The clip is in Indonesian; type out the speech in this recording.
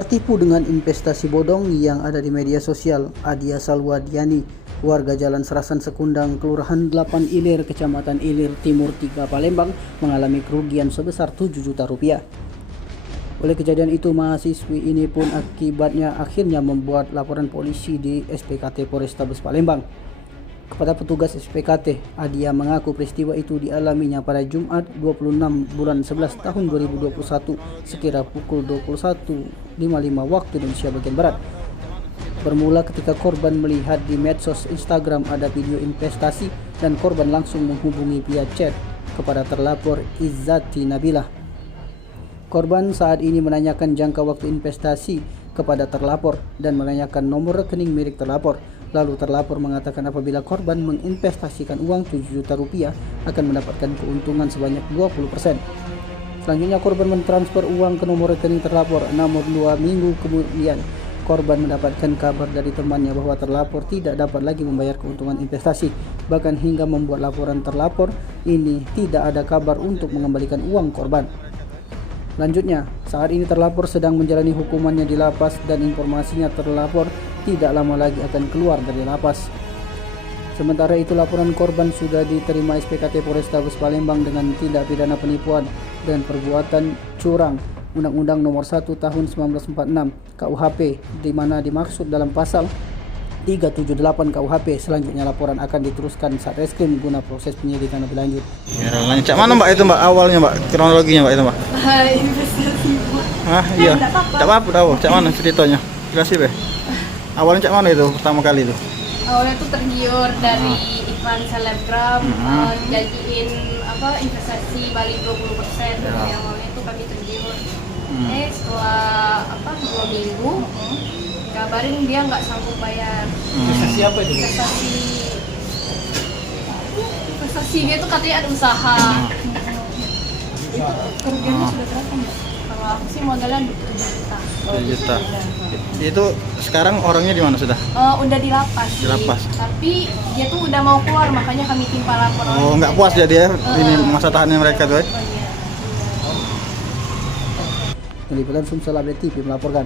Tertipu dengan investasi bodong yang ada di media sosial, Adia Salwadiani, warga Jalan Serasan Sekundang, Kelurahan 8 Ilir, Kecamatan Ilir Timur 3, Palembang, mengalami kerugian sebesar 7 juta rupiah. Oleh kejadian itu, mahasiswi ini pun akibatnya akhirnya membuat laporan polisi di SPKT Polrestabes Palembang. Kepada petugas SPKT, Adia mengaku peristiwa itu dialaminya pada Jumat 26 bulan 11 tahun 2021 sekira pukul 21.55 waktu Indonesia bagian Barat. Bermula ketika korban melihat di medsos Instagram ada video investasi dan korban langsung menghubungi via chat kepada terlapor Izzati Nabilah. Korban saat ini menanyakan jangka waktu investasi kepada terlapor dan menanyakan nomor rekening milik terlapor. Lalu terlapor mengatakan apabila korban menginvestasikan uang 7 juta rupiah akan mendapatkan keuntungan sebanyak 20%. Selanjutnya korban mentransfer uang ke nomor rekening terlapor, namun 2 minggu kemudian korban mendapatkan kabar dari temannya bahwa terlapor tidak dapat lagi membayar keuntungan investasi. Bahkan hingga membuat laporan terlapor ini tidak ada kabar untuk mengembalikan uang korban. Lanjutnya, saat ini terlapor sedang menjalani hukumannya di lapas dan informasinya terlapor tidak lama lagi akan keluar dari lapas. Sementara itu, laporan korban sudah diterima SPKT Polrestabes Palembang dengan tindak pidana penipuan dan perbuatan curang Undang-Undang Nomor 1 Tahun 1946 KUHP, di mana dimaksud dalam pasal 378 KUHP. Selanjutnya laporan akan diteruskan Satreskrim guna proses penyidikan lebih lanjut. Cak mana Mbak itu Mbak, awalnya Mbak, kronologinya Mbak itu Mbak? Investasi Mbak. Ah iya. Cak apa tahu? Cak mana ceritanya? Jelasin Be. Awalnya cak mana itu pertama kali itu? Awalnya tuh tergiur dari iklan selebgram, janjiin investasi balik 20%. Dari awalnya tuh kami tergiur. Setelah 2 minggu kabarin dia nggak sanggup bayar. Investasi apa itu? Investasi dia tuh katanya ada usaha. Itu kerugiannya sudah berapa Mbak? Kalau aku sih modalnya 7 juta. 7 juta. Itu sekarang orangnya di mana sudah? Udah di lapas. Di lapas. Tapi dia tuh udah mau keluar, makanya kami timpa laporan. Oh, nggak puas jadi ya ini masa tahannya mereka tuh. Meliputan Sumsel Update TV melaporkan.